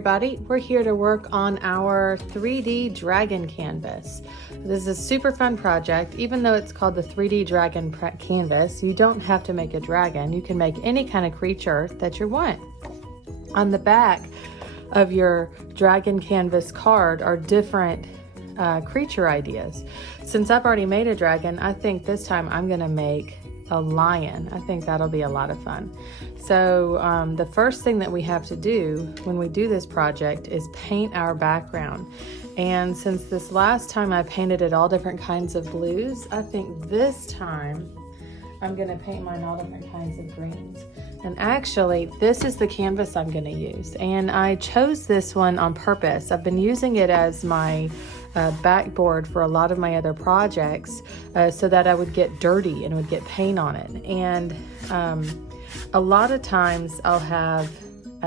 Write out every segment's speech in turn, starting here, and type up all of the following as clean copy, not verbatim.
everybody. We're here to work on our 3D dragon canvas. This is a super fun project. Even though it's called the 3D dragon canvas, you don't have to make a dragon. You can make any kind of creature that you want. On the back of your dragon canvas card are different creature ideas. Since I've already made a dragon, I think this time I'm gonna make a lion. I think that'll be a lot of fun. So the first thing that we have to do when we do this project is paint our background. And since this last time I painted it all different kinds of blues, I think this time I'm gonna paint mine all different kinds of greens. And actually, this is the canvas I'm gonna use. And I chose this one on purpose. I've been using it as my backboard for a lot of my other projects so that I would get dirty and would get paint on it. And a lot of times I'll have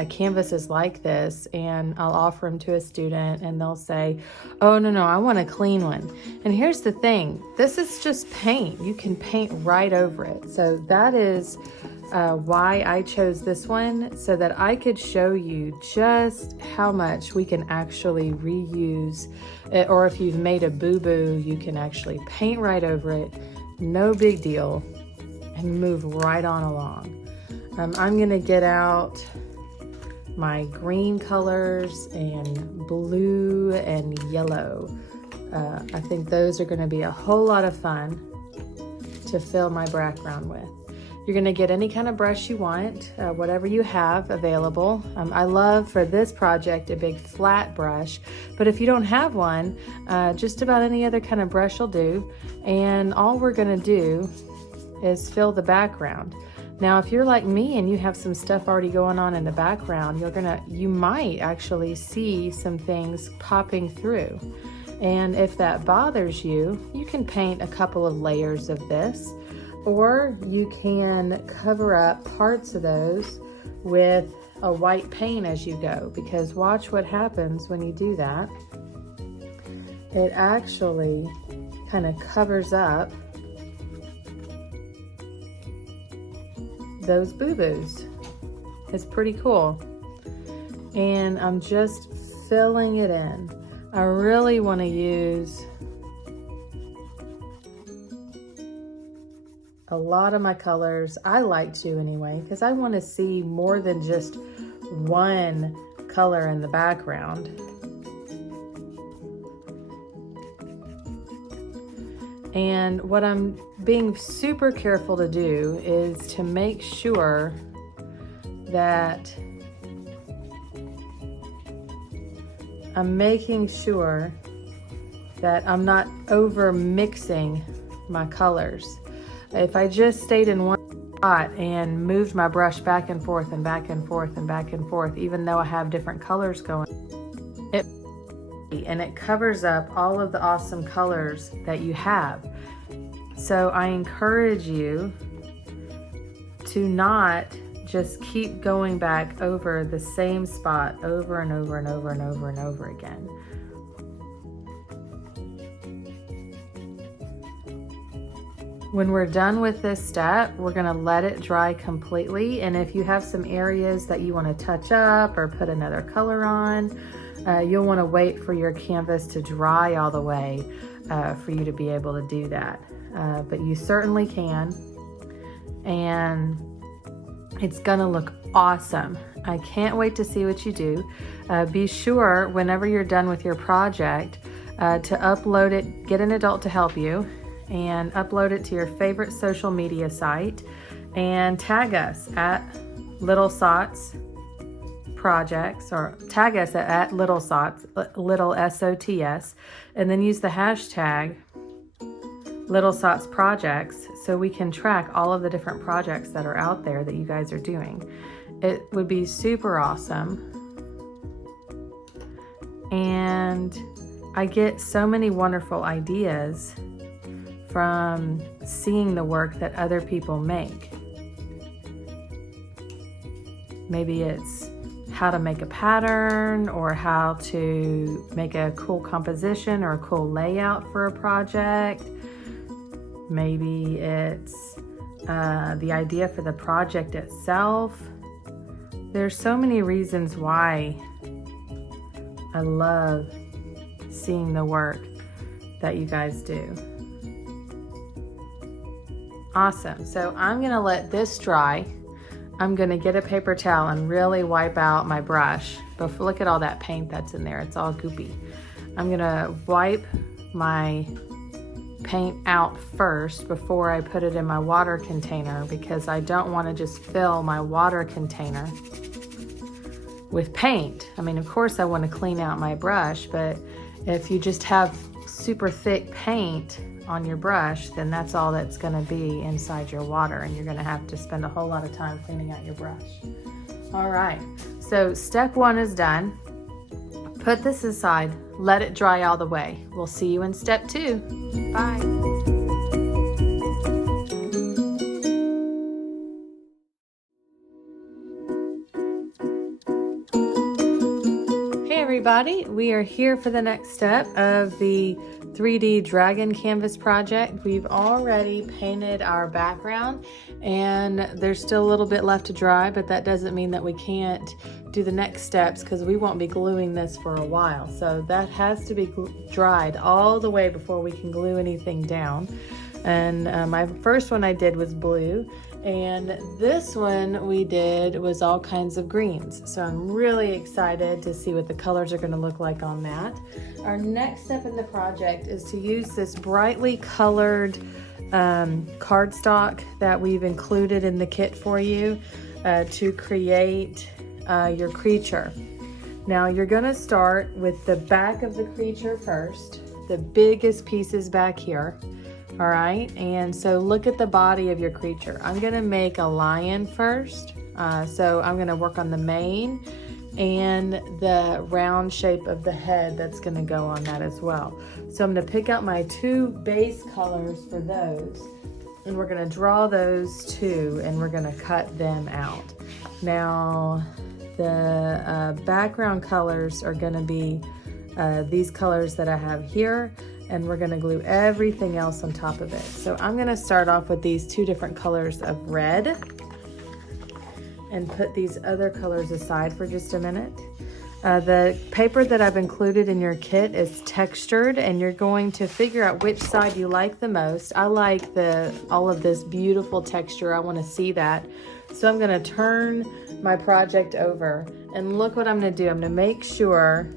canvases like this and I'll offer them to a student and they'll say, oh no, I want a clean one. And here's the thing, this is just paint. You can paint right over it. So that is why I chose this one, so that I could show you just how much we can actually reuse it, or if you've made a boo-boo, you can actually paint right over it, no big deal, and move right on along. I'm gonna get out my green colors and blue and yellow. I think those are gonna be a whole lot of fun to fill my background with. You're gonna get any kind of brush you want, whatever you have available. I love for this project a big flat brush, but if you don't have one, just about any other kind of brush will do. And all we're gonna do is fill the background. Now, if you're like me and you have some stuff already going on in the background, you might actually see some things popping through. And if that bothers you, you can paint a couple of layers of this, or you can cover up parts of those with a white paint as you go, because watch what happens when you do that. It actually kind of covers up those boo-boos. It's pretty cool. And I'm just filling it in. I really want to use a lot of my colors. I like to anyway, because I want to see more than just one color in the background. And what I'm being super careful to do is to make sure that I'm not over mixing my colors. If I just stayed in one spot and moved my brush back and forth and back and forth and back and forth, even though I have different colors going, it covers up all of the awesome colors that you have. So I encourage you to not just keep going back over the same spot over and over and over and over and over again. When we're done with this step, we're gonna let it dry completely. And if you have some areas that you wanna touch up or put another color on, you'll wanna wait for your canvas to dry all the way for you to be able to do that. But you certainly can. And it's gonna look awesome. I can't wait to see what you do. Be sure whenever you're done with your project to upload it, get an adult to help you, and upload it to your favorite social media site and tag us at Little Sots Projects, or tag us at Little Sots, little SOTS, and then use the hashtag Little Sots Projects so we can track all of the different projects that are out there that you guys are doing. It would be super awesome. And I get so many wonderful ideas from seeing the work that other people make. Maybe it's how to make a pattern, or how to make a cool composition or a cool layout for a project. Maybe it's the idea for the project itself. There's so many reasons why I love seeing the work that you guys do. Awesome. So I'm gonna let this dry. I'm gonna get a paper towel and really wipe out my brush. But look at all that paint that's in there. It's all goopy. I'm gonna wipe my paint out first before I put it in my water container, because I don't want to just fill my water container with paint. I mean, of course I want to clean out my brush, but if you just have super thick paint on your brush, then that's all that's going to be inside your water, and you're going to have to spend a whole lot of time cleaning out your brush. All right, so step 1 is done. Put this aside, let it dry all the way. We'll see you in step 2. Bye. Hey everybody, we are here for the next step of the 3D dragon canvas project. We've already painted our background and there's still a little bit left to dry, but that doesn't mean that we can't do the next steps because we won't be gluing this for a while. So that has to be dried all the way before we can glue anything down. And my first one I did was blue, and this one we did was all kinds of greens. So I'm really excited to see what the colors are going to look like on that. Our next step in the project is to use this brightly colored cardstock that we've included in the kit for you to create your creature. Now you're going to start with the back of the creature first, the biggest pieces back here. All right, and so look at the body of your creature. I'm gonna make a lion first. So I'm gonna work on the mane and the round shape of the head that's gonna go on that as well. So I'm gonna pick out my 2 base colors for those, and we're gonna draw those 2 and we're gonna cut them out. Now, the background colors are gonna be these colors that I have here, and we're gonna glue everything else on top of it. So I'm gonna start off with these 2 different colors of red and put these other colors aside for just a minute. The paper that I've included in your kit is textured, and you're going to figure out which side you like the most. I like all of this beautiful texture. I wanna see that. So I'm gonna turn my project over, and look what I'm gonna do. I'm gonna make sure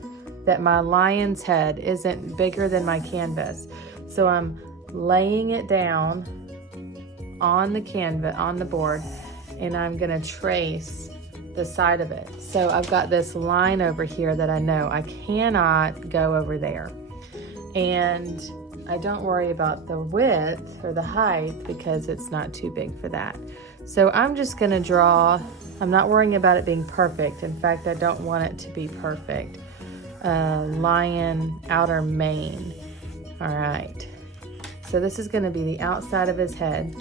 that my lion's head isn't bigger than my canvas. So I'm laying it down on the canvas, on the board, and I'm gonna trace the side of it. So I've got this line over here that I know I cannot go over there. And I don't worry about the width or the height because it's not too big for that. So I'm just gonna draw, I'm not worrying about it being perfect. In fact, I don't want it to be perfect. Lion outer mane. All right, so this is going to be the outside of his head.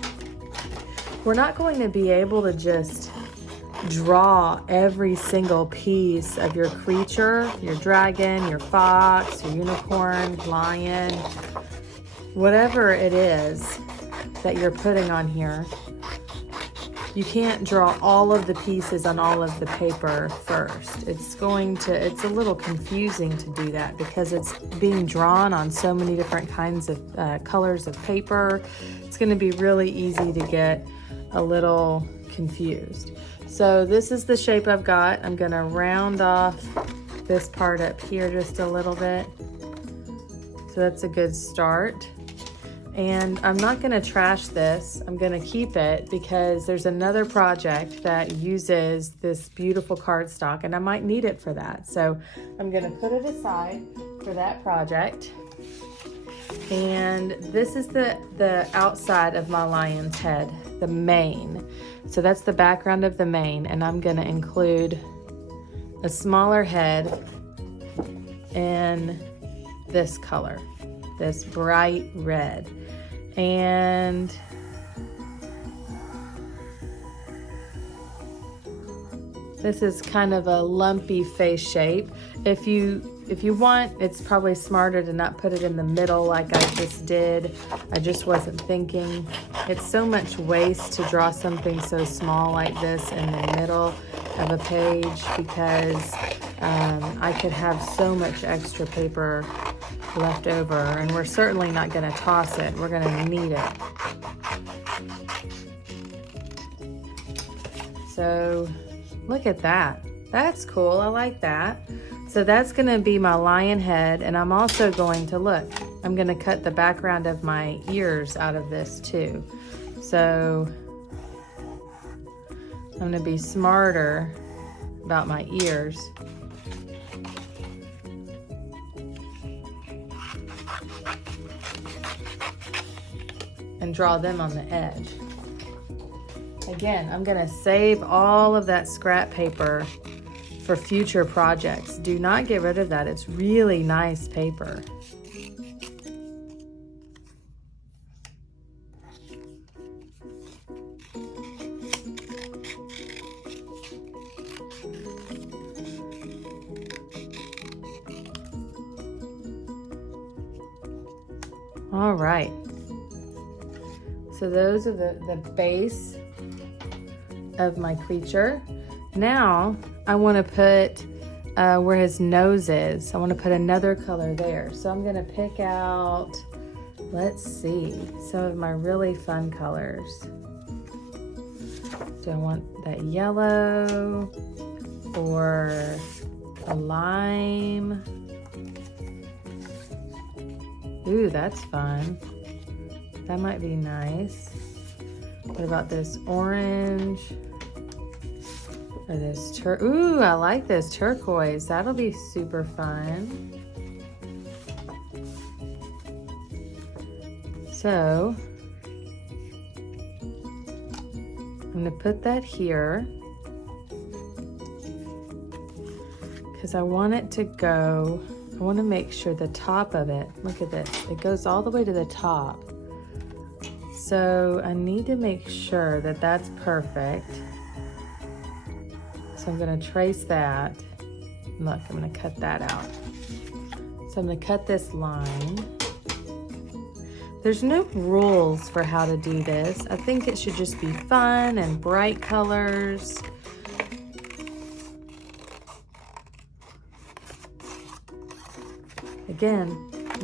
We're not going to be able to just draw every single piece of your creature, your dragon, your fox, your unicorn, lion, whatever it is that you're putting on here. You can't draw all of the pieces on all of the paper first. It's a little confusing to do that because it's being drawn on so many different kinds of colors of paper. It's gonna be really easy to get a little confused. So this is the shape I've got. I'm gonna round off this part up here just a little bit. So that's a good start. And I'm not gonna trash this. I'm gonna keep it because there's another project that uses this beautiful cardstock and I might need it for that. So I'm gonna put it aside for that project. And this is the outside of my lion's head, the mane. So that's the background of the mane, and I'm gonna include a smaller head in this color, this bright red. And this is kind of a lumpy face shape. If you want, it's probably smarter to not put it in the middle like I just did. I just wasn't thinking. It's so much waste to draw something so small like this in the middle of a page because I could have so much extra paper left over, and we're certainly not going to toss it. We're going to need it. So look at that. That's cool. I like that. So that's going to be my lion head, and I'm also going to look. I'm going to cut the background of my ears out of this too. So I'm going to be smarter about my ears. And draw them on the edge. Again, I'm going to save all of that scrap paper for future projects. Do not get rid of that. It's really nice paper. All right. So those are the base of my creature. Now I want to put where his nose is. I want to put another color there. So I'm going to pick out, let's see, some of my really fun colors. Do I want that yellow or a lime? Ooh, that's fun. That might be nice. What about this orange? Or this ooh, I like this turquoise. That'll be super fun. So I'm gonna put that here because I want it to go, I want to make sure the top of it, look at this, it goes all the way to the top. So I need to make sure that that's perfect. So I'm going to trace that. Look, I'm going to cut that out. So I'm going to cut this line. There's no rules for how to do this. I think it should just be fun and bright colors. Again,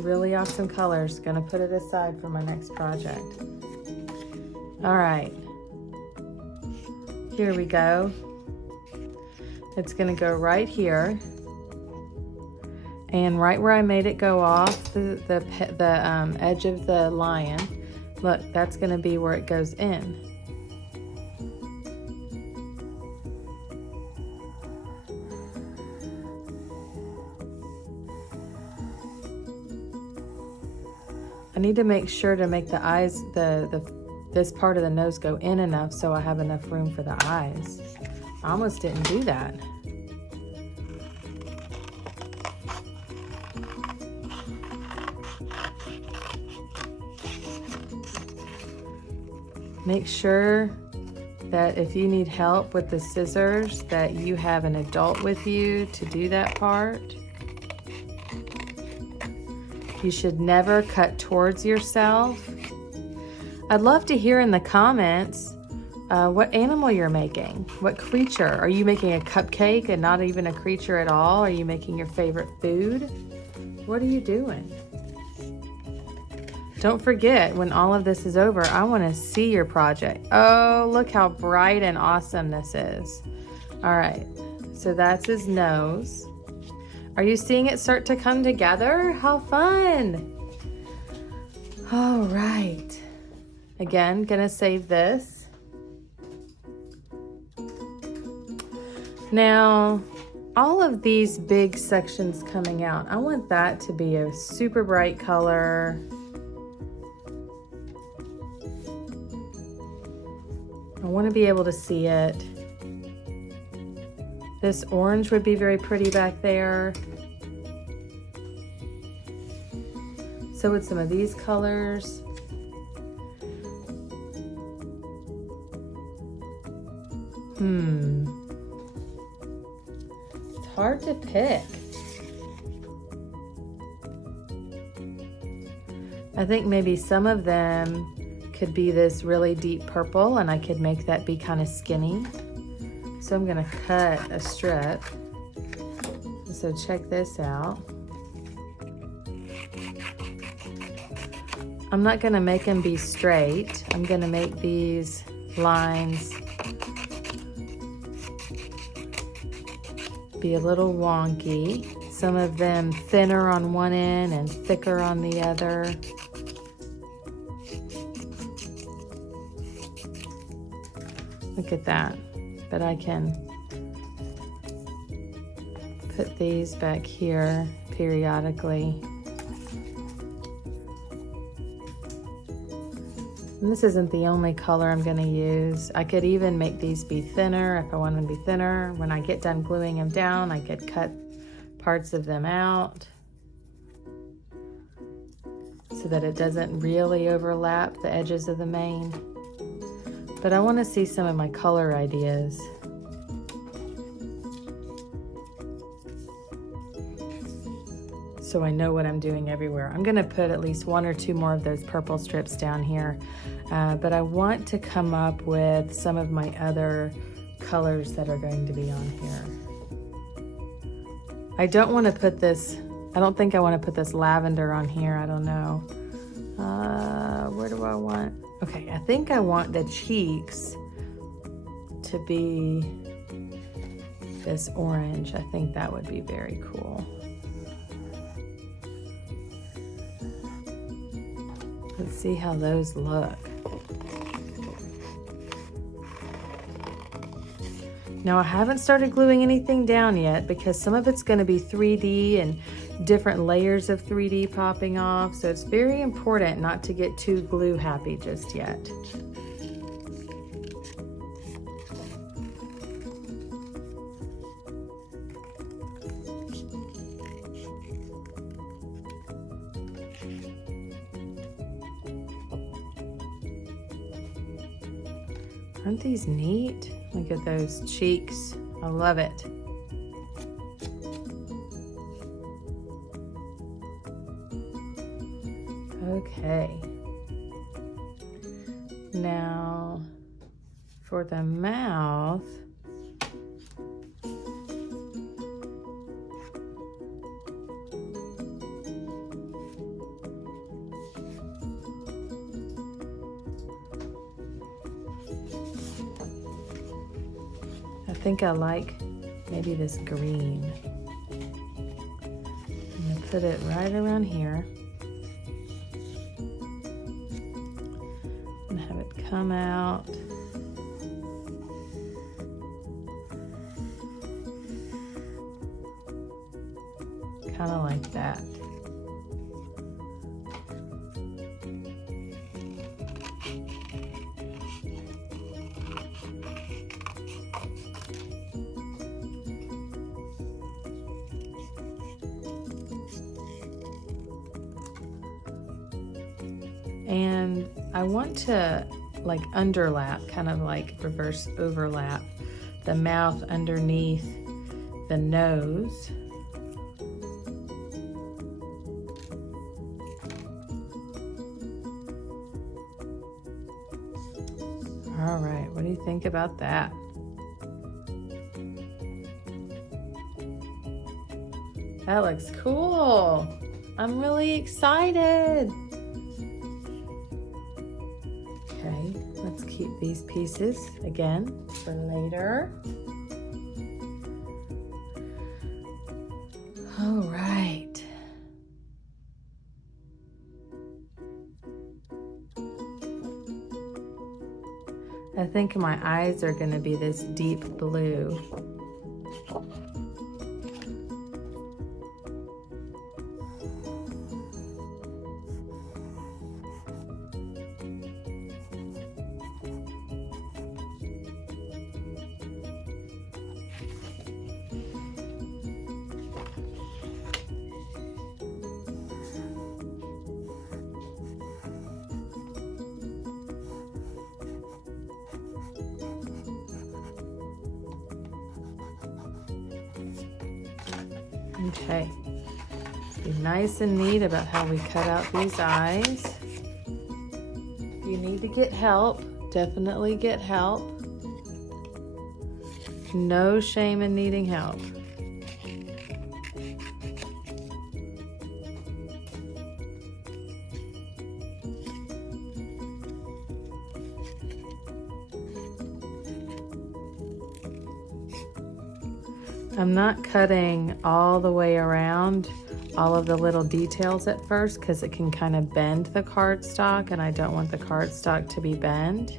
really awesome colors. Going to put it aside for my next project. All right. Here we go. It's going to go right here, and right where I made it go off the edge of the lion, look, that's going to be where it goes in. I need to make sure to make the eyes, this part of the nose go in enough so I have enough room for the eyes. I almost didn't do that. Make sure that if you need help with the scissors, that you have an adult with you to do that part. You should never cut towards yourself. I'd love to hear in the comments what animal you're making. What creature? Are you making a cupcake and not even a creature at all? Are you making your favorite food? What are you doing? Don't forget, when all of this is over, I want to see your project. Oh, look how bright and awesome this is. All right, so that's his nose. Are you seeing it start to come together? How fun! All right. Again, gonna save this. Now, all of these big sections coming out, I want that to be a super bright color. I want to be able to see it. This orange would be very pretty back there. So would some of these colors. It's hard to pick. I think maybe some of them could be this really deep purple, and I could make that be kind of skinny. So I'm gonna cut a strip. so check this out. I'm not gonna make them be straight. I'm gonna make these lines be a little wonky. Some of them thinner on one end and thicker on the other. Look at that. But I can put these back here periodically. And this isn't the only color I'm gonna use. I could even make these be thinner if I want them to be thinner. When I get done gluing them down, I could cut parts of them out so that it doesn't really overlap the edges of the mane. But I wanna see some of my color ideas. So I know what I'm doing everywhere. I'm gonna put at least one or two more of those purple strips down here. But I want to come up with some of my other colors that are going to be on here. I don't want to put this, I don't think I want to put this lavender on here. I don't know. Where do I want? Okay, I think I want the cheeks to be this orange. I think that would be very cool. Let's see how those look. Now I haven't started gluing anything down yet because some of it's going to be 3D and different layers of 3D popping off. So it's very important not to get too glue happy just yet. Aren't these neat? Look at those cheeks. I love it. Okay. Now for the mouth, I think I like maybe this green. I'm gonna put it right around here and have it come out. Kind of like that. And I want to like underlap, kind of like reverse overlap the mouth underneath the nose. All right, what do you think about that? That looks cool. I'm really excited. Okay, let's keep these pieces again for later. All right. I think my eyes are going to be this deep blue. Okay, be nice and neat about how we cut out these eyes. If you need to get help, definitely get help. No shame in needing help. I'm not cutting all the way around all of the little details at first because it can kind of bend the cardstock, and I don't want the cardstock to be bent.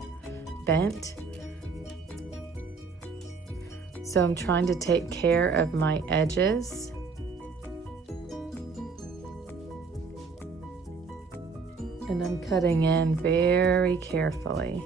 So I'm trying to take care of my edges. And I'm cutting in very carefully.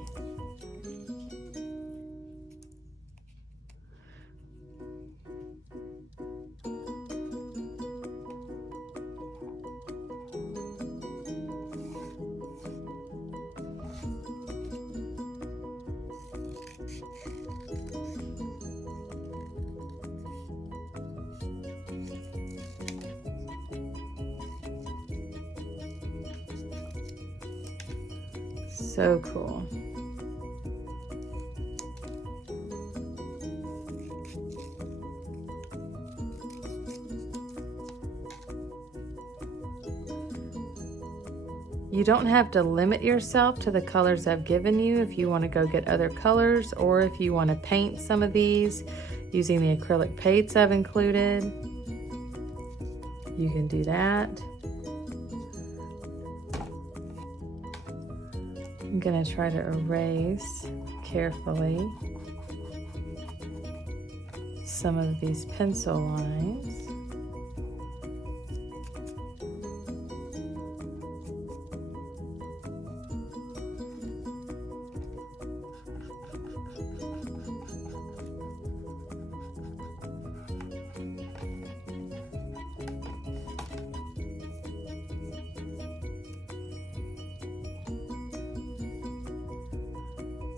So cool. You don't have to limit yourself to the colors I've given you if you want to go get other colors, or if you want to paint some of these using the acrylic paints I've included. You can do that. I'm gonna try to erase carefully some of these pencil lines.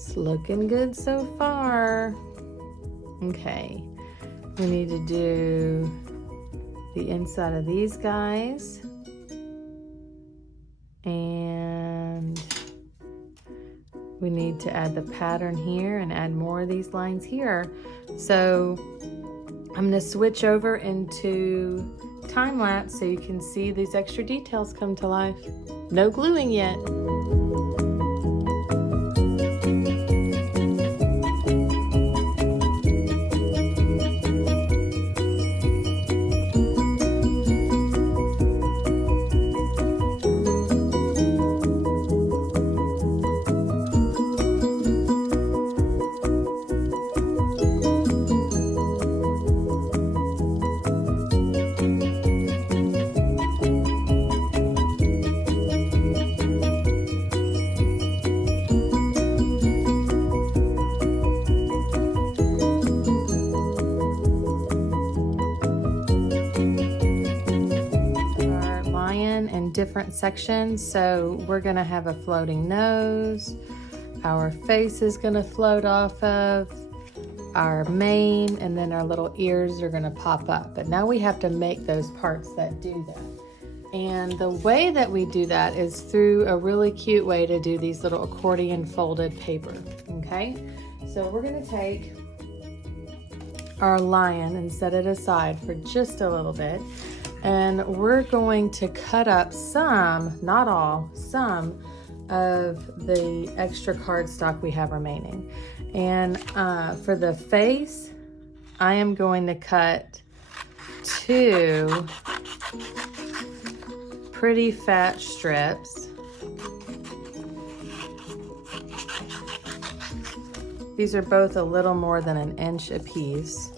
It's looking good so far. Okay, we need to do the inside of these guys, and we need to add the pattern here and add more of these lines here. So I'm gonna switch over into time lapse so you can see these extra details come to life. No gluing yet. Different sections. So we're gonna have a floating nose, our face is gonna float off of our mane, and then our little ears are gonna pop up. But now we have to make those parts that do that. And the way that we do that is through a really cute way to do these little accordion folded paper. Okay, so we're gonna take our lion and set it aside for just a little bit. And we're going to cut up some, not all, some of the extra cardstock we have remaining. And for the face, I am going to cut 2 pretty fat strips. These are both a little more than 1 inch a piece.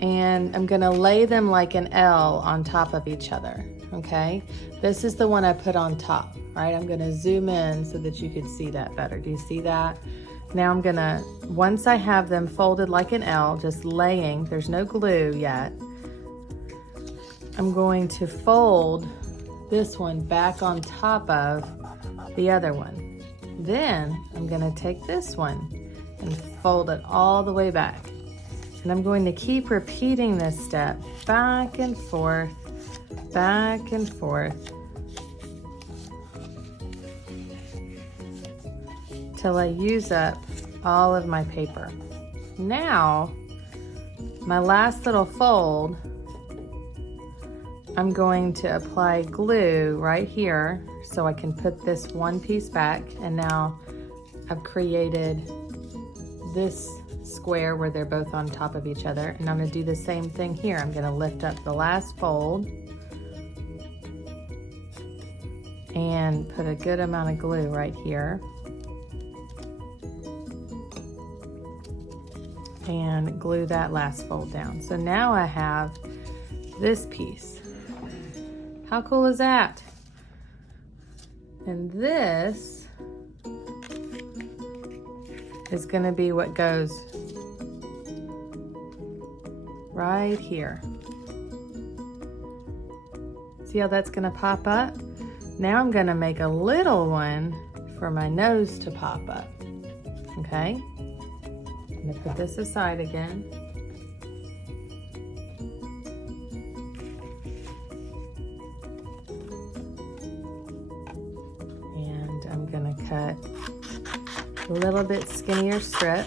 And I'm gonna lay them like an L on top of each other, okay? This is the one I put on top, all right? I'm gonna zoom in so that you can see that better. Do you see that? Now I'm gonna, once I have them folded like an L, just laying, there's no glue yet, I'm going to fold this one back on top of the other one. Then I'm gonna take this one and fold it all the way back. And I'm going to keep repeating this step back and forth, till I use up all of my paper. Now, my last little fold, I'm going to apply glue right here so I can put this one piece back, and now I've created this square where they're both on top of each other. And I'm gonna do the same thing here. I'm gonna lift up the last fold and put a good amount of glue right here. And glue that last fold down. So now I have this piece. How cool is that? And this is gonna be what goes right here. See how that's gonna pop up? Now I'm gonna make a little one for my nose to pop up, okay? I'm gonna put this aside again. And I'm gonna cut a little bit skinnier strip.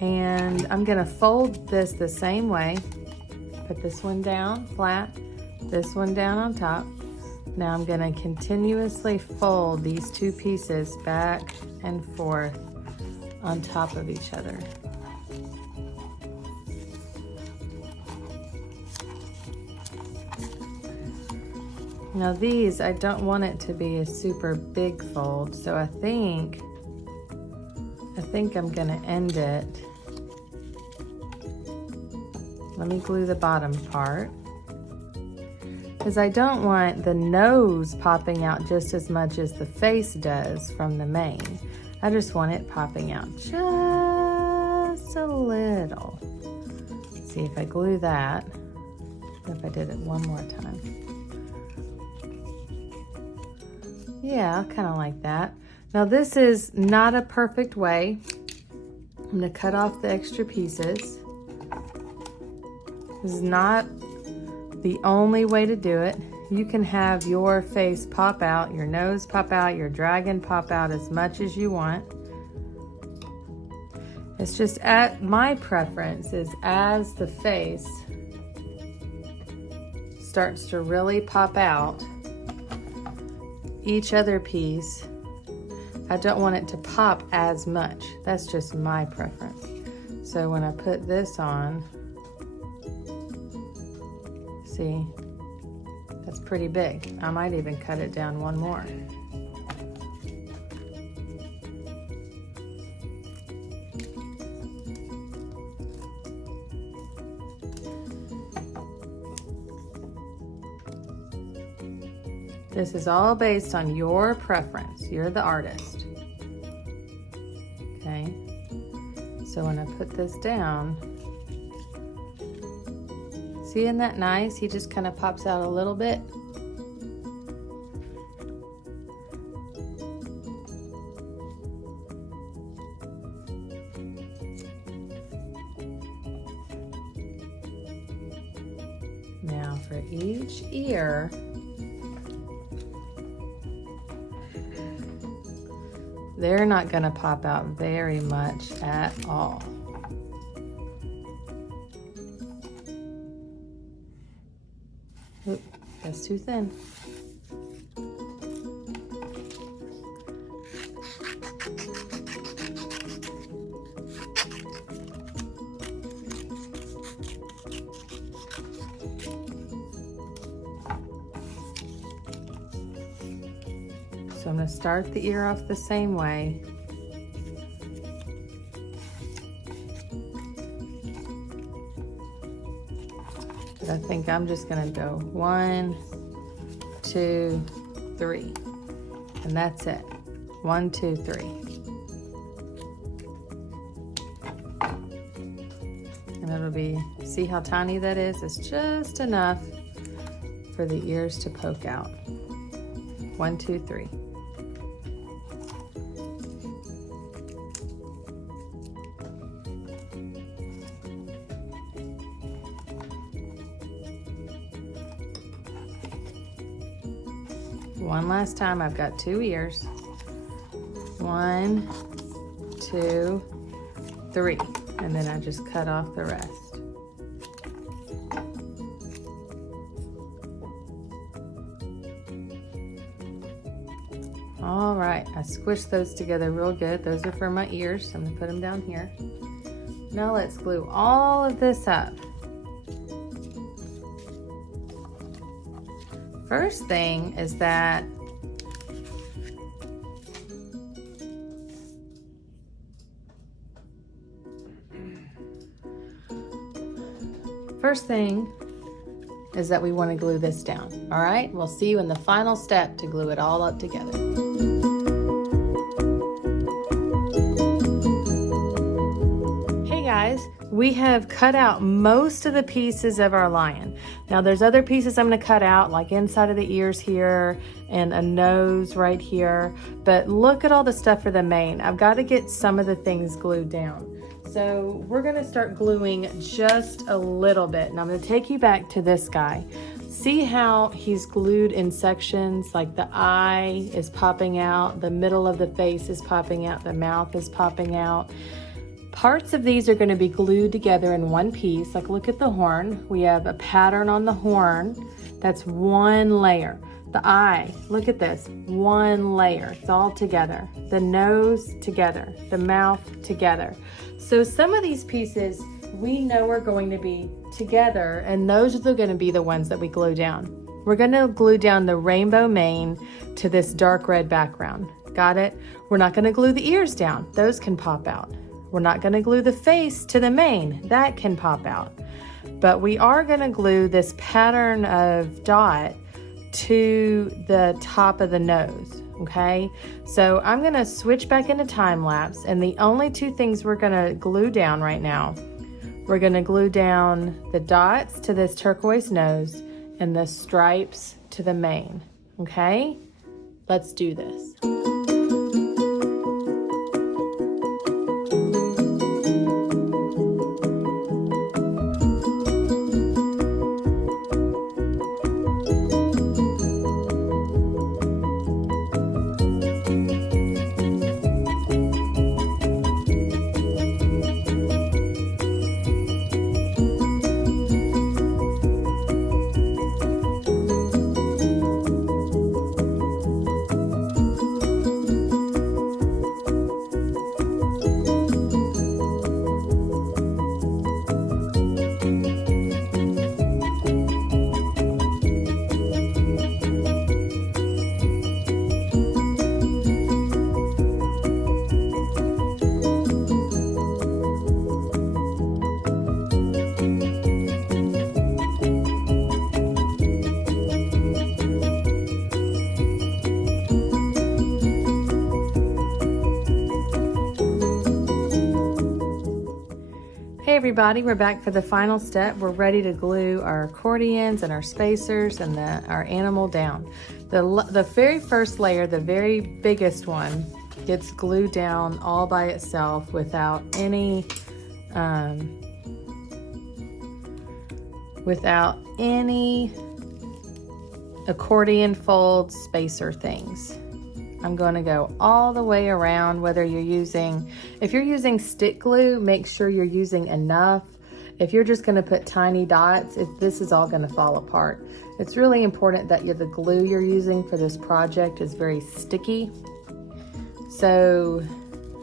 And I'm gonna fold this the same way. Put this one down flat, this one down on top. Now I'm gonna continuously fold these two pieces back and forth on top of each other. Now these, I don't want it to be a super big fold, so I think I'm gonna end it. Let me glue the bottom part, because I don't want the nose popping out just as much as the face does from the mane. I just want it popping out just a little. Let's see if I glue that, if I did it one more time. Yeah, kind of like that. Now this is not a perfect way. I'm gonna cut off the extra pieces. This is not the only way to do it. You can have your face pop out, your nose pop out, your dragon pop out as much as you want. It's just my preference is as the face starts to really pop out, each other piece, I don't want it to pop as much. That's just my preference. So when I put this on, see, that's pretty big. I might even cut it down one more. This is all based on your preference. You're the artist. Okay, so when I put this down, see, isn't that nice? He just kind of pops out a little bit. Now for each ear, they're not going to pop out very much at all. Oop, that's too thin. So I'm going to start the ear off the same way. But I think I'm just going to go 1, 2, 3. And that's it. 1, 2, 3. And it'll be, see how tiny that is? It's just enough for the ears to poke out. 1, 2, 3. One last time, I've got 2 ears. 1, 2, 3. And then I just cut off the rest. All right, I squished those together real good. Those are for my ears. I'm gonna put them down here. Now let's glue all of this up. First thing is that we want to glue this down. All right, we'll see you in the final step to glue it all up together. Hey guys, we have cut out most of the pieces of our lion. Now there's other pieces I'm going to cut out, like inside of the ears here and a nose right here, but look at all the stuff for the mane. I've got to get some of the things glued down. So we're gonna start gluing just a little bit. And I'm gonna take you back to this guy. See how he's glued in sections, like the eye is popping out, the middle of the face is popping out, the mouth is popping out. Parts of these are gonna be glued together in one piece. Like look at the horn. We have a pattern on the horn. That's one layer. The eye, look at this, one layer, it's all together. The nose together, the mouth together. So some of these pieces we know are going to be together, and those are going to be the ones that we glue down. We're going to glue down the rainbow mane to this dark red background. Got it? We're not going to glue the ears down. Those can pop out. We're not going to glue the face to the mane. That can pop out. But we are going to glue this pattern of dot to the top of the nose. Okay, so I'm gonna switch back into time lapse, and the only two things we're gonna glue down right now, we're gonna glue down the dots to this turquoise nose and the stripes to the mane. Okay, let's do this. Hey everybody, we're back for the final step. We're ready to glue our accordions and our spacers and our animal down. The very first layer, the very biggest one, gets glued down all by itself without any accordion folds, spacer things. I'm going to go all the way around, if you're using stick glue, make sure you're using enough. If you're just going to put tiny dots, this is all going to fall apart. It's really important that the glue you're using for this project is very sticky. So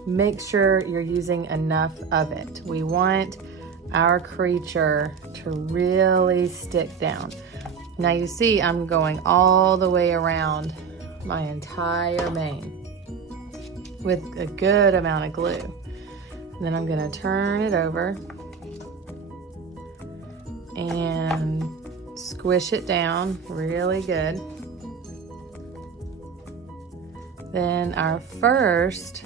make sure you're using enough of it. We want our creature to really stick down. Now you see I'm going all the way around my entire mane with a good amount of glue. And then I'm going to turn it over and squish it down really good. Then our first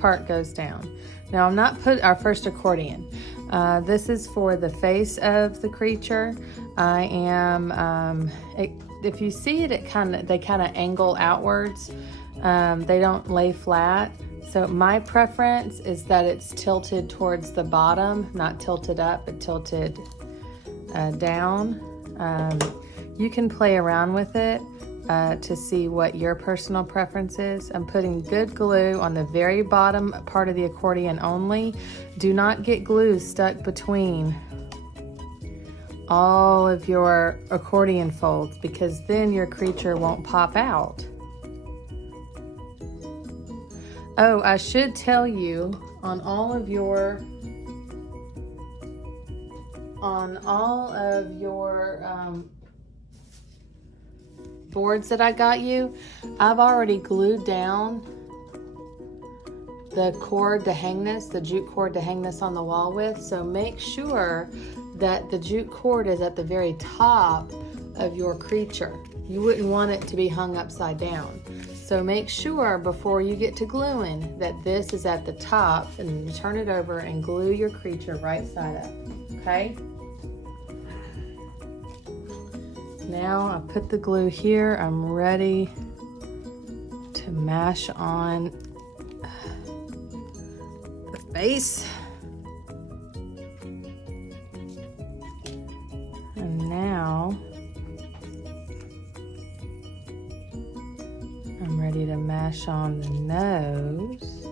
part goes down. Now I'm not put our first accordion. This is for the face of the creature. I am, if you see it, they kind of angle outwards. They don't lay flat. So my preference is that it's tilted towards the bottom, not tilted up, but tilted down. You can play around with it to see what your personal preference is. I'm putting good glue on the very bottom part of the accordion only. Do not get glue stuck between all of your accordion folds, because then your creature won't pop out. Oh, I should tell you, on all of your boards that I got you, I've already glued down the cord to hang this, the jute cord to hang this on the wall with. So make sure that the jute cord is at the very top of your creature. You wouldn't want it to be hung upside down. So make sure before you get to gluing that this is at the top, and you turn it over and glue your creature right side up, okay? Now I put the glue here. I'm ready to mash on the face. And now I'm ready to mash on the nose.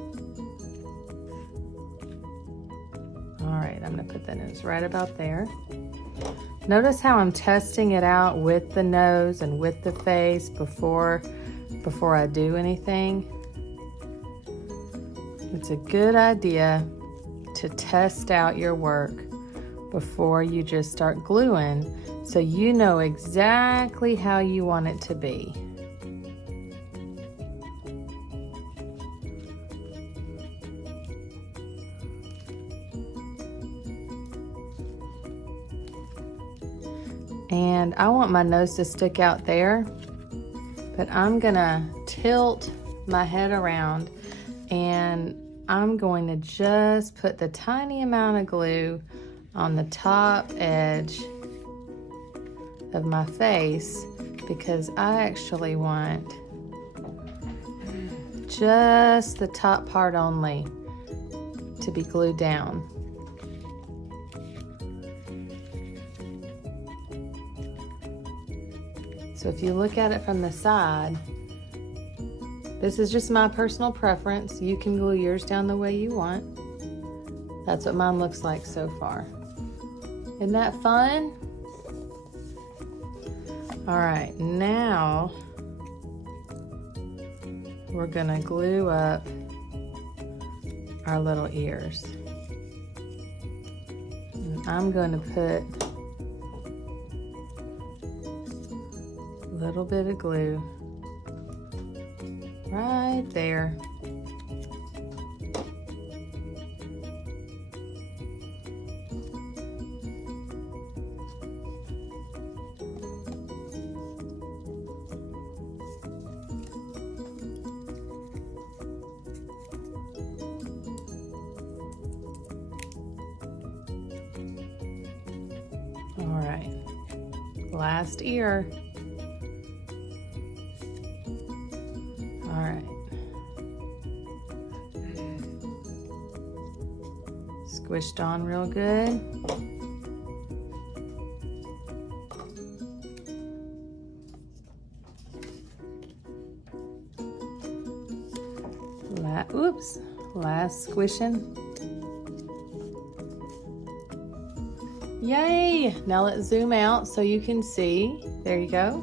All right, I'm gonna put the nose right about there. Notice how I'm testing it out with the nose and with the face before I do anything. It's a good idea to test out your work before you just start gluing, so you know exactly how you want it to be. And I want my nose to stick out there, but I'm gonna tilt my head around and I'm going to just put the tiny amount of glue on the top edge of my face, because I actually want just the top part only to be glued down. So if you look at it from the side, this is just my personal preference. You can glue yours down the way you want. That's what mine looks like so far. Isn't that fun? All right, now we're gonna glue up our little ears. And I'm gonna put a little bit of glue right there. All right, last ear. All right. Squished on real good. Last squishing. Yay! Now let's zoom out so you can see. There you go.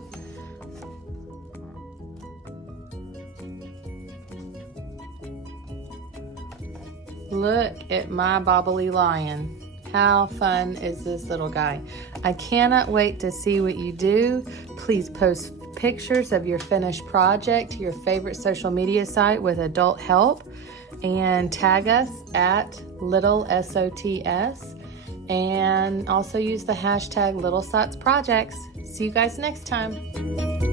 Look at my bobbly lion. How fun is this little guy? I cannot wait to see what you do. Please post pictures of your finished project to your favorite social media site with adult help, and tag us at Little SOTS, and also use the hashtag Little Sots Projects. See you guys next time.